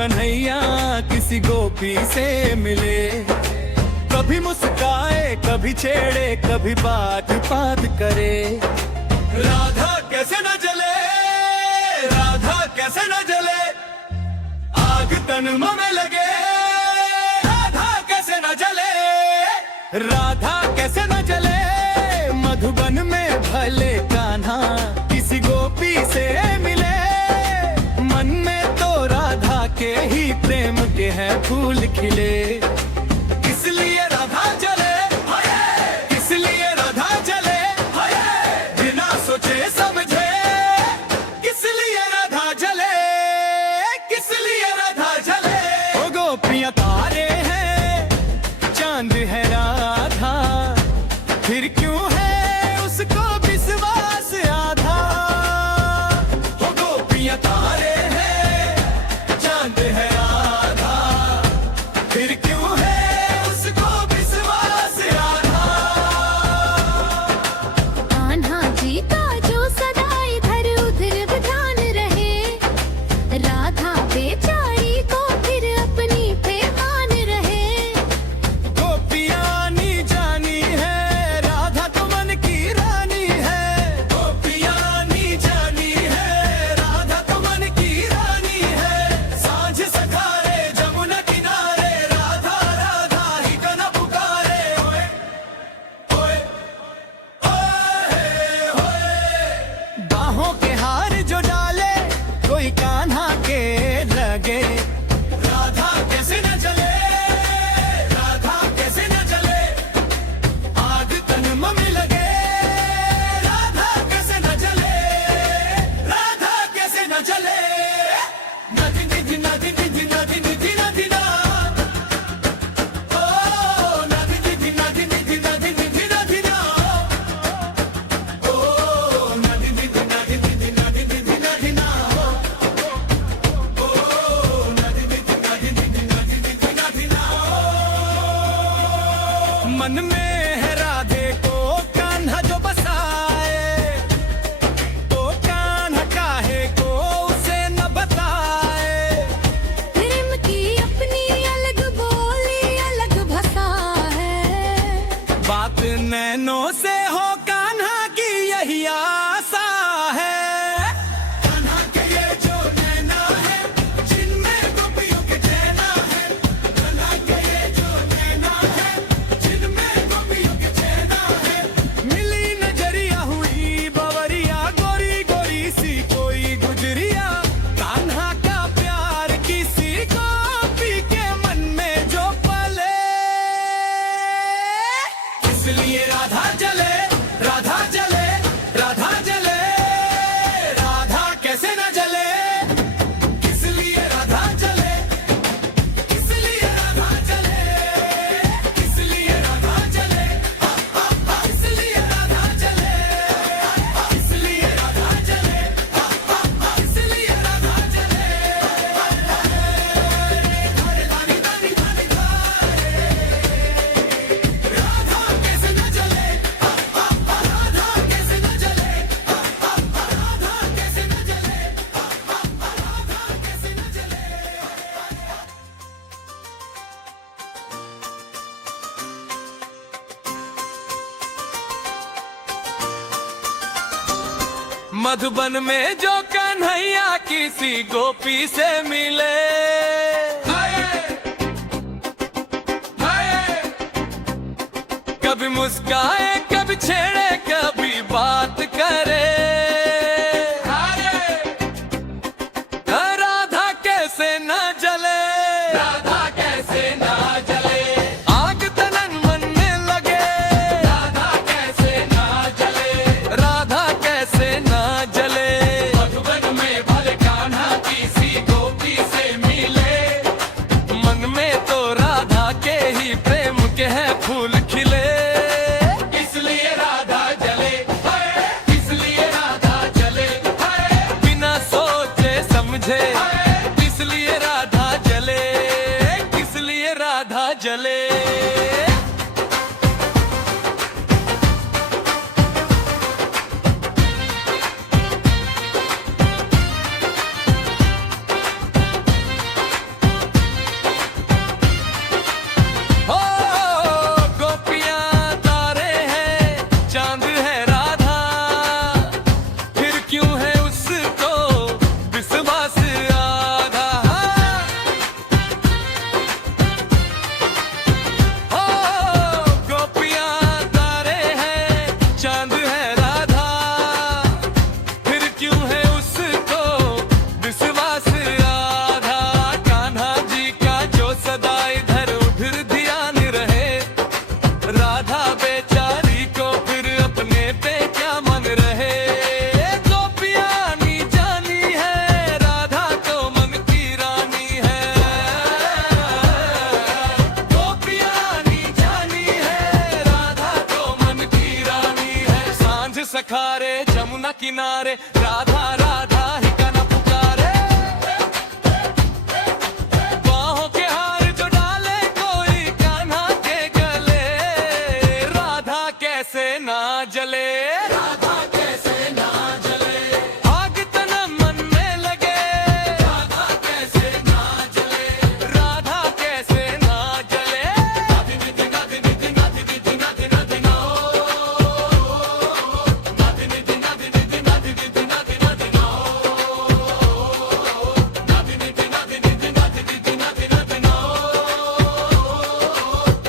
कन्हैया किसी गोपी से मिले। कभी मुस्काए, कभी छेड़े, कभी बात बात करे। राधा कैसे न जले, राधा कैसे न जले, आग तन में लगे। राधा कैसे न जले, राधा कैसे न जले, मधुबन में भले कान्हा किसी गोपी से मिले। मन में तो राधा के ही प्रेम के हैं फूल खिले। इसलिए राधा जले, इसलिए राधा जले, बिना सोचे समझे। किसलिए राधा जले, किसलिए राधा जले। ओ गोपियां तारे हैं, चांद है राधा, फिर क्यों है उसको विश्वास आधा। ओ गोपियां तारे हैं, चांद है राधा, फिर क्यों है उसको विश्वास आधा। कान्हा जी का जो सदा इधर उधर ध्यान रहे, राधा बेचारी को फिर अपनी पे मान रहे। गोपियां नी जानी है, राधा तो मन की रानी है। गोपियां नी जानी है, राधा तो मन की रानी है। सांझ सखारे जमुना किनारे, राधा राधा ही कना पुकारे। ओए ओए ओए ओए, बाहों के हार जो डाले कोई कान्हा के लगे। राधा कैसे न जले, राधा कैसे न जले, आग तन में लगे। राधा कैसे न जले, राधा कैसे न जले। नदी निधि नदी निधि नदी निधि नदी ना, ओ नदी निधि नदी निधि नदी निधि नदी ना, ओ नदी निधि नदी निधि नदी निधि नदी ना, ओ नदी निधि नदी निधि नदी निधि नदी ना। मन में है राधे को कान्हा जो बसाए, तो कान्हा काहे को उसे न बताए। प्रेम की अपनी अलग बोली अलग भाषा है। बात नैनों से हो कान्हा की यही आशा है। कान्हा के ये जो नैना है, जिनमें गोपियों के चैना है। कान्हा के ये जो नैना है, जिनमें गोपियों के चैना है। मिली नजरिया हुई बवरिया, गोरी गोरी सी कोई गुजरिया। कान्हा का प्यार किसी गोपी के मन में जो पले। इसलिए राधा जले, राधा जले, राधा जले, राधा कैसे न जले। इसलिए राधा जले, इसलिए राधा जले, इसलिए राधा जले, इसलिए राधा जले, इसलिए राधा जले, इसलिए राधा जले। धानी धानी धानी धानी, राधा कैसे न जले, राधा कैसे न जले, राधा कैसे न जले, राधा कैसे न जले। मधुबन में जो कन्हैया किसी गोपी से मिले। कभी मुस्काए, कभी छेड़े, कभी बात करे। राधा कैसे न जले, राधा कैसे न जले, आग तनन मन में लगे। राधा कैसे न जले, राधा कैसे न जले, मधुबन में भले कान्हा किसी गोपी से मिले। मन में तो राधा के ही प्रेम के हैं फूल खिले। इसलिए राधा जले, इसलिए राधा जले, बिना सोचे समझे। इसलिए राधा जले, इसलिए राधा जले। किनारे, राधा राधा ही गाना पुकारे। बाहों के हार जो डाले कोई कान्हा के गले, राधा कैसे ना जले, राधा कैसे ना जले। आग तना मन में लगे, राधा कैसे ना जले, राधा कैसे ना जले। नाधि निधि नाधि निधि नाधि निधि नाधि नाधि ना, नाधि निधि नाधि निधि नाधि निधि नाधि नाधि ना, नाधि निधि नाधि निधि नाधि निधि नाधि नाधि ना,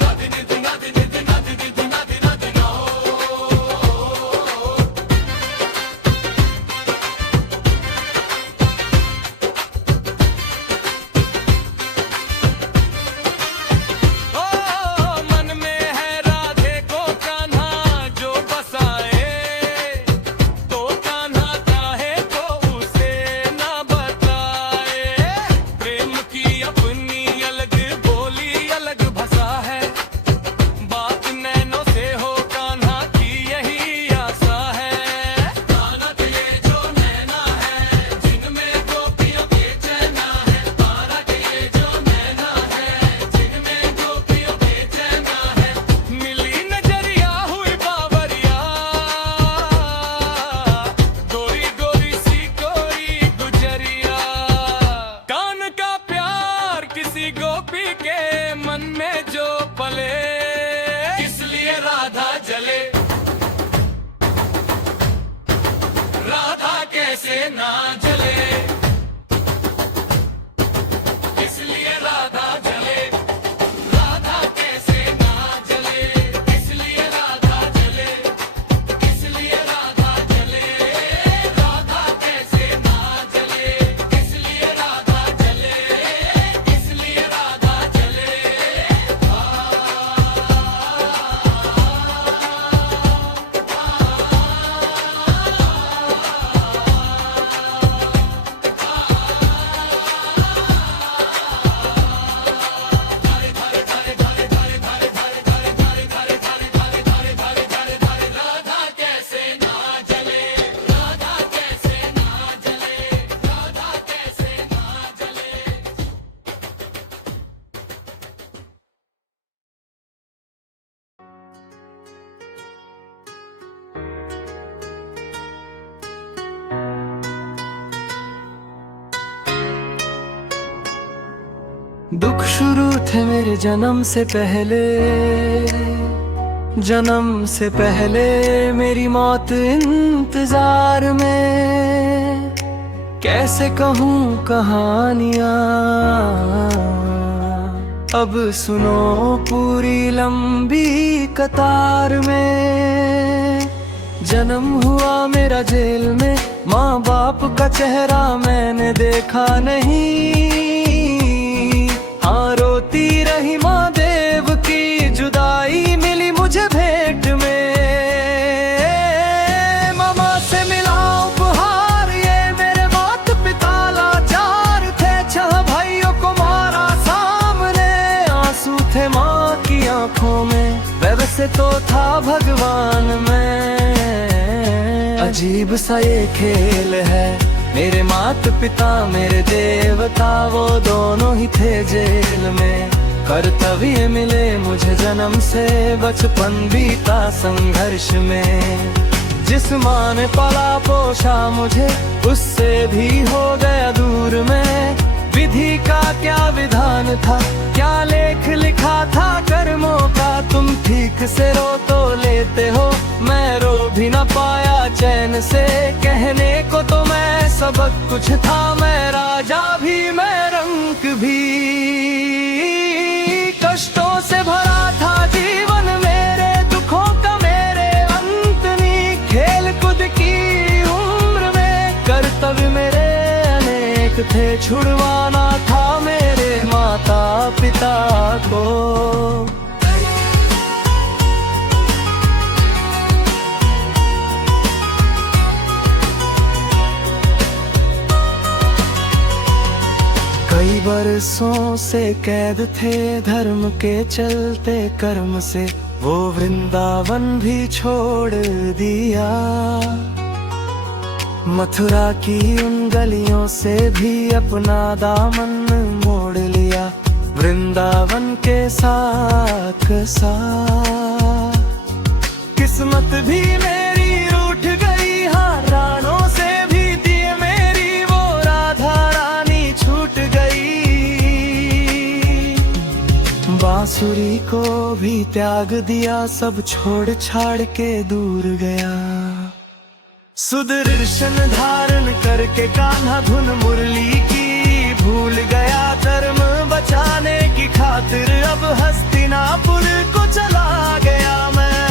नाधि निधि नाधि निधि नाधि निधि नाधि नाधि ना। ओ मन में है राधे को कान्हा जो बसाए, तो कान्हा काहे को उसे ना बताए। प्रेम की अपनी अलग बोली अलग भाषा है, बात नैनों से हो कान्हा की यही आशा है। कान्हा के ये जो नैना है जिनमें गोपियों के चैना है, तारा के ये जो नैना है जिनमें गोपियों के चैना है। मिली नजरिया हुई बावरिया, गोरी गोरी सी कोई गुजरिया। कान का प्यार किसी गोपी के मन में जो पले, इसलिए राधा जले, राधा कैसे ना जले, इसलिए राधा जले, राधा कैसे ना जले, इसलिए राधा जले, इसलिए राधा जले, राधा कैसे ना जले, इसलिए राधा जले, इसलिए राधा जले। राधा कैसे ना जले, राधा कैसे ना जले, राधा कैसे ना जले। दुख शुरू थे मेरे जन्म से पहले, जन्म से पहले मेरी मौत इंतजार में। कैसे कहूँ कहानियाँ अब सुनो पूरी लंबी कतार में। जन्म हुआ मेरा जेल में, माँ बाप का चेहरा मैंने देखा नहीं। हाँ रोती रही माँ देव की जुदाई मिली मुझे भेंट में। मामा से मिला उपहार ये मेरे मात पिता लाचार थे, 6 भाइयों को मारा सामने। आंसू थे माँ की आंखों में, वैसे तो था भगवान में। अजीब सा ये खेल है, मेरे मात पिता मेरे देवता वो दोनों ही थे जेल में। कर्तव्य मिले मुझे जन्म से, बचपन बीता संघर्ष में। जिस माँ ने पाला पोषा मुझे, उससे भी हो गया दूर मैं। विधि का क्या विधान था, क्या लेख लिखा था कर्मों का। तुम ठीक से रो तो लेते हो, मैं रो भी न पाया चैन से। कहने को तो मैं सबक कुछ था, मैं राजा भी मैं रंक भी। कष्टों से भरा था जीवन मेरे, दुखों का मेरे अंत नहीं। खेल कूद की उम्र में कर्तव्य मेरे अनेक थे, छुड़वाना था मेरे माता पिता को। कई बरसों से कैद थे धर्म के चलते कर्म से, वो वृंदावन भी छोड़ दिया। मथुरा की उन गलियों से भी अपना दामन मोड़ लिया, वृंदावन के साथ साथ। किस्मत भी मेरी रूठ गई, हाँ रानों से भी दिए मेरी वो राधा रानी छूट गई। बांसुरी को भी त्याग दिया, सब छोड़ छाड़ के दूर गया। सुदर्शन धारण करके कान्हा धुन मुरली की भूल गया, धर्म बचाने की खातिर अब हस्तिनापुर को चला गया मैं।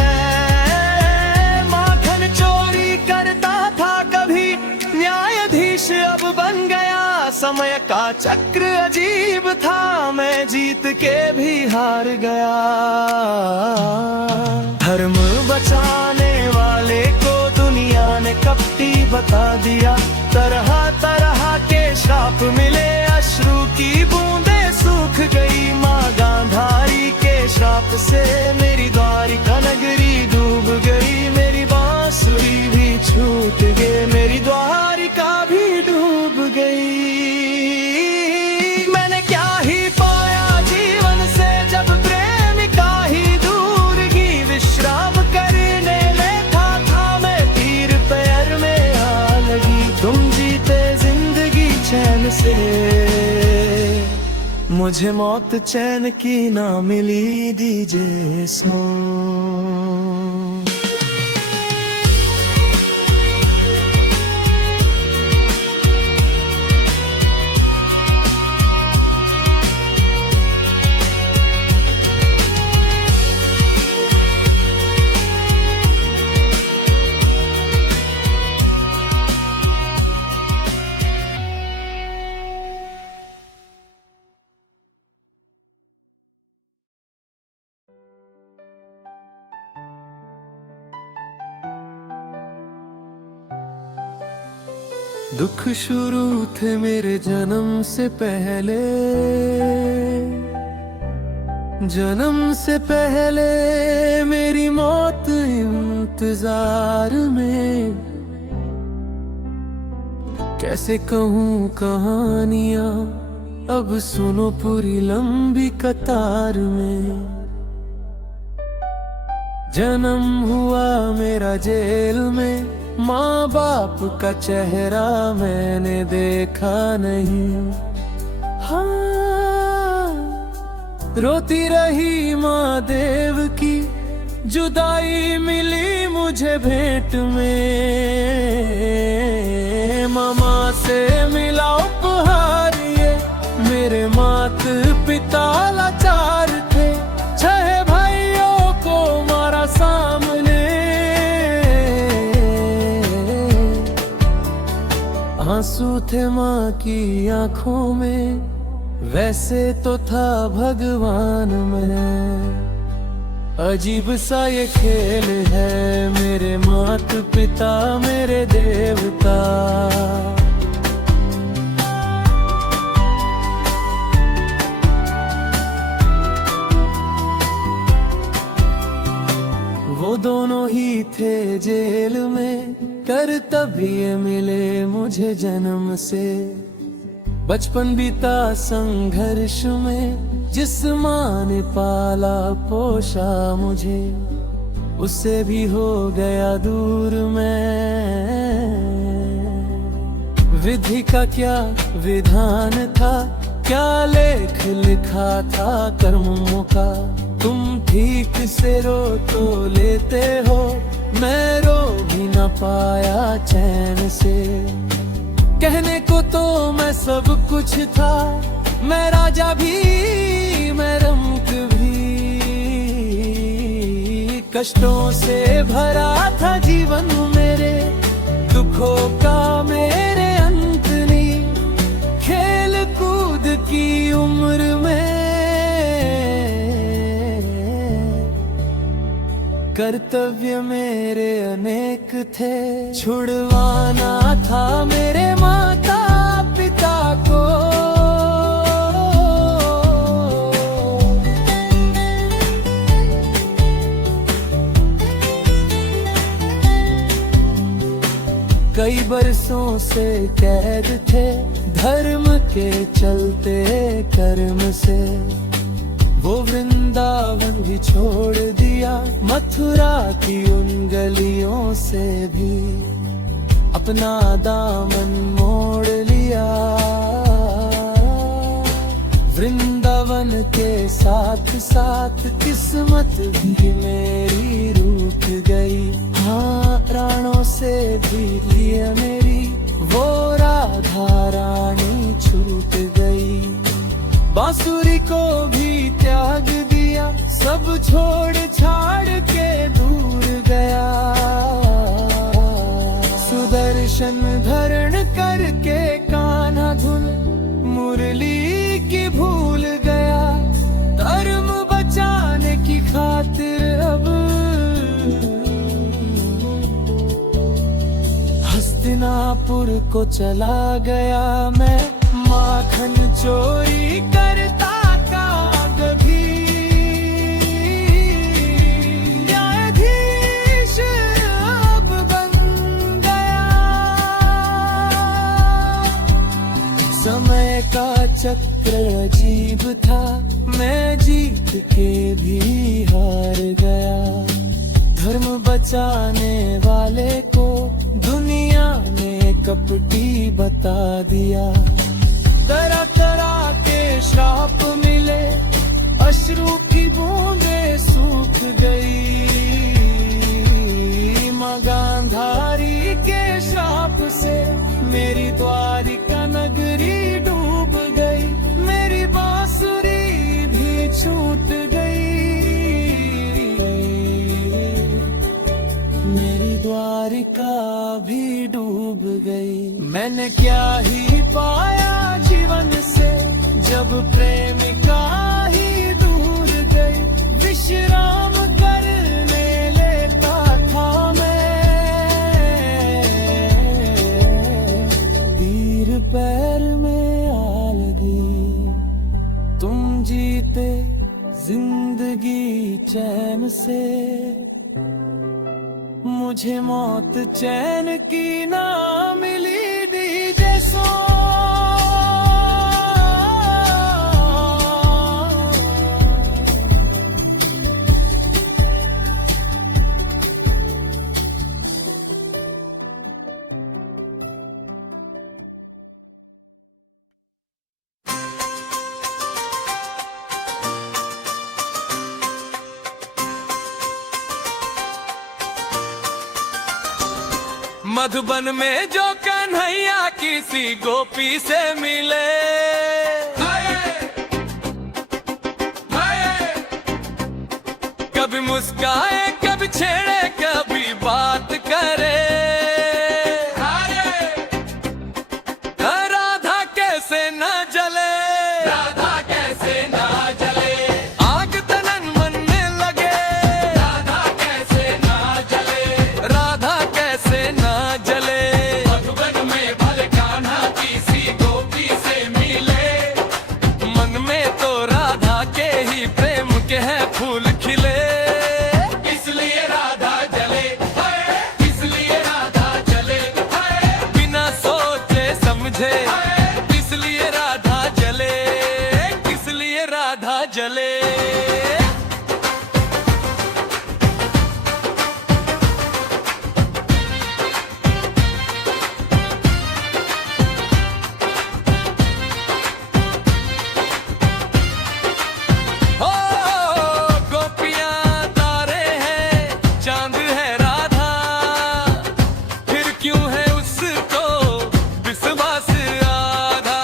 माखन चोरी करता था कभी न्यायाधीश अब बन गया, समय का चक्र अजीब था, मैं जीत के भी हार गया। धर्म बचाने वाले को दुनिया ने कपटी बता दिया, तरह तरह के श्राप मिले, अश्रु की बूंदें सूख गई। माँ गांधारी के श्राप से मेरी द्वारिका नगरी डूब गई, मेरी बांसुरी भी छूट गई, मेरी द्वारिका भी डूब गई। मैंने क्या ही पाया जीवन से जब प्रेमिका ही दूर गई, विश्राम करने लेता था मैं, तीर पैर में आ लगी। तुम जीते जिंदगी चैन से, मुझे मौत चैन की ना मिली, दीजिए सो। दुख शुरू थे मेरे जन्म से पहले, जन्म से पहले मेरी मौत इंतजार में। कैसे कहूँ कहानियाँ अब सुनो पूरी लंबी कतार में। जन्म हुआ मेरा जेल में, माँ बाप का चेहरा मैंने देखा नहीं। हाँ, रोती रही माँ देव की, जुदाई मिली मुझे भेंट में। मामा से मिला उपहार ये, मेरे मात पिता लाचार थे, छह भाइयों को मारा सामने। आंसू थे माँ की आंखों में, वैसे तो था भगवान में। अजीब सा ये खेल है, मेरे मात पिता मेरे देवता। वो दोनों ही थे जेल में, कर्तव्य मिले मुझे जन्म से। बचपन बीता संघर्ष में, जिस माँ ने पाला पोषा मुझे, उससे भी हो गया दूर मैं। विधि का क्या विधान था, क्या लेख लिखा था कर्मों का। तुम ठीक से रो तो लेते हो, मैं रो भी न पाया चैन से। कहने को तो मैं सब कुछ था, मैं राजा भी मैं रंक भी। कष्टों से भरा था जीवन मेरे, दुखों का मेरे अंत नहीं। खेल कूद की उम्र में कर्तव्य मेरे अनेक थे। छुड़वाना था मेरे माता पिता को। कई बरसों से कैद थे धर्म के चलते कर्म से। वो वृंदावन भी छोड़ दिया, मथुरा की उन गलियों से भी अपना दामन मोड़ लिया। वृंदावन के साथ साथ किस्मत भी मेरी रूठ गई। हाँ, प्राणों से भी प्रिय मेरी वो राधा रानी छूट गई। बांसुरी को भी त्याग दिया, सब छोड़ छाड़ के दूर गया। सुदर्शन धरण करके कान्हा धुन मुरली की भूल गया। धर्म बचाने की खातिर अब हस्तिनापुर को चला गया मैं। माखन चोरी करता कभी न्यायाधीश अब बन गया। समय का चक्र अजीब था, मैं जीत के भी हार गया। धर्म बचाने वाले को दुनिया ने कपटी बता दिया। तरह तरह के श्राप मिले, अश्रु की बूंदें सूख गई। माँ गांधारी के श्राप से मेरी द्वारिका नगरी डूब गई। मेरी बांसुरी भी छूट गई, मेरी द्वारिका भी डूब गई। मैंने क्या ही पाया जीवन से जब प्रेमिका ही दूर गई। विश्राम करने लेता था मैं, तीर पैर में आ लगी। तुम जीते जिंदगी चैन से, मुझे मौत चैन की ना मिली। डीजे सॉन्ग मधुबन में जो कन्हैया किसी गोपी से मिले, कभी मुस्काए कभी छेड़े कभी बात करे। राधा कैसे न जले, राधा कैसे न जले, आग तनन मन में लगे। राधा कैसे न जले, राधा कैसे न जले। मधुबन में भले कान्हा किसी गोपी से मिले, मन में तो राधा के ही प्रेम के हैं फूल खिले। इसलिए राधा जले, इसलिए राधा जले, बिना सोचे समझे। इसलिए राधा जले, इसलिए राधा जले। हो गोपियां तारे हैं, चांद है राधा, फिर क्यों है उसको विश्वास आधा।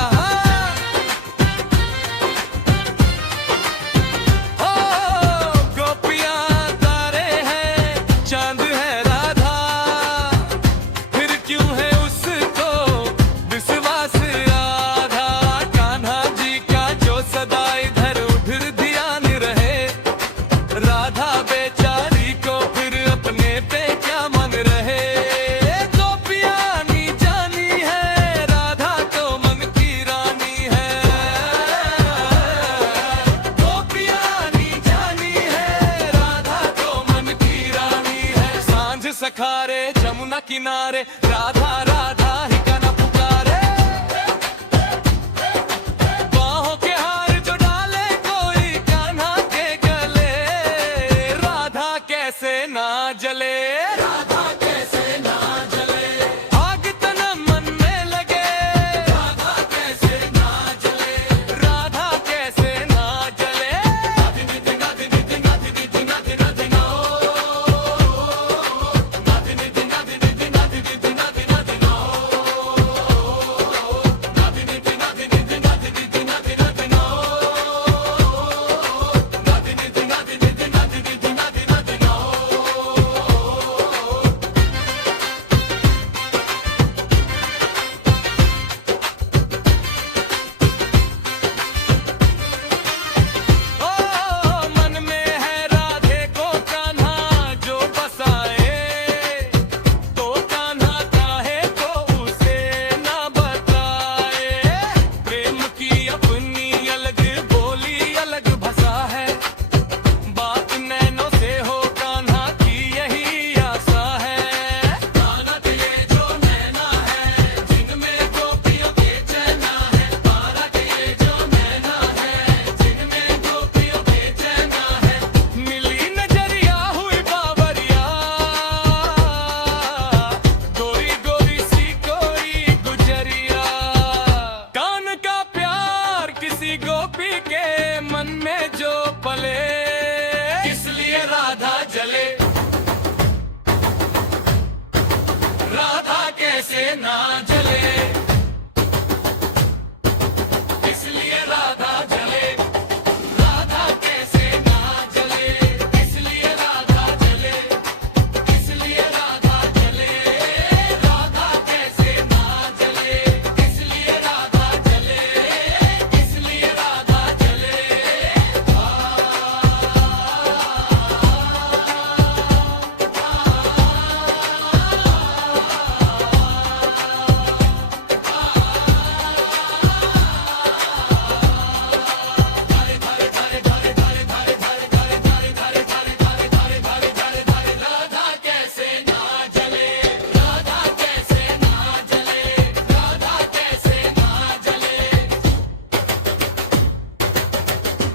हो गोपियां तारे हैं, चांद है राधा, फिर क्यों है उसको विश्वास आधा। कान्हा जी का जो सदा इधर उधर ध्यान रहे, राधा बेचारी को फिर अपने पे क्या मन रहे। गोपियां नी जानी है, राधा तो मन की रानी है। गोपियां नी जानी है, राधा तो मन की रानी है। सांझ सखारे जमुना किनारे राधा राधा जले